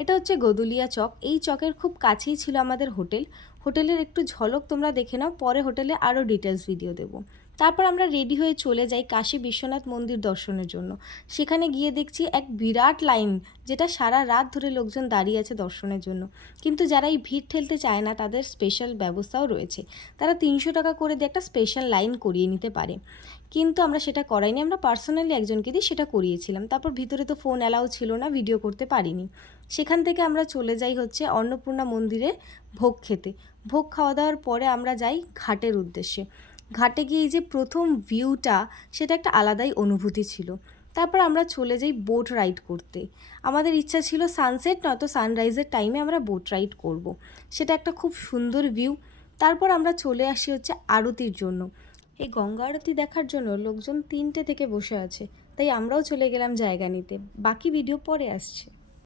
এটা হচ্ছে গদুলিয়া চক। এই চকের খুব কাছেই ছিল আমাদের হোটেল। হোটেলের একটু ঝলক তোমরা দেখে নাও, পরে হোটেলে আরও ডিটেলস ভিডিও দেবো। তারপর আমরা রেডি হয়ে চলে যাই কাশী বিশ্বনাথ মন্দির দর্শনের জন্য। সেখানে গিয়ে দেখছি এক বিরাট লাইন, যেটা সারা রাত ধরে লোকজন দাঁড়িয়ে আছে দর্শনের জন্য। কিন্তু যারা এই ভিড় ঠেলতে চায় না, তাদের স্পেশাল ব্যবস্থাও রয়েছে। তারা 300 টাকা করে দিয়ে একটা স্পেশাল লাইন করিয়ে নিতে পারে। কিন্তু আমরা সেটা করাইনি, আমরা পার্সোনালি একজনকে দিয়ে সেটা করিয়েছিলাম। তারপর ভিতরে তো ফোন অ্যালাউ ছিল না, ভিডিও করতে পারিনি। সেখান থেকে আমরা চলে যাই হচ্ছে অন্নপূর্ণা মন্দিরে ভোগ খেতে। ভোগ খাওয়া দাওয়ার পরে আমরা যাই ঘাটের উদ্দেশ্যে। ঘাটে গিয়ে এই যে প্রথম ভিউটা, সেটা একটা আলাদাই অনুভূতি ছিল। তারপর আমরা চলে যাই বোট রাইড করতে। আমাদের ইচ্ছা ছিল সানসেট নয়তো সানরাইজের টাইমে আমরা বোট রাইড করব। সেটা একটা খুব সুন্দর ভিউ। তারপর আমরা চলে আসি হচ্ছে আরতির জন্য। এই গঙ্গা আরতি দেখার জন্য লোকজন 3টে থেকে বসে আছে, তাই আমরাও চলে গেলাম জায়গা নিতে। বাকি ভিডিও পরে আসছে।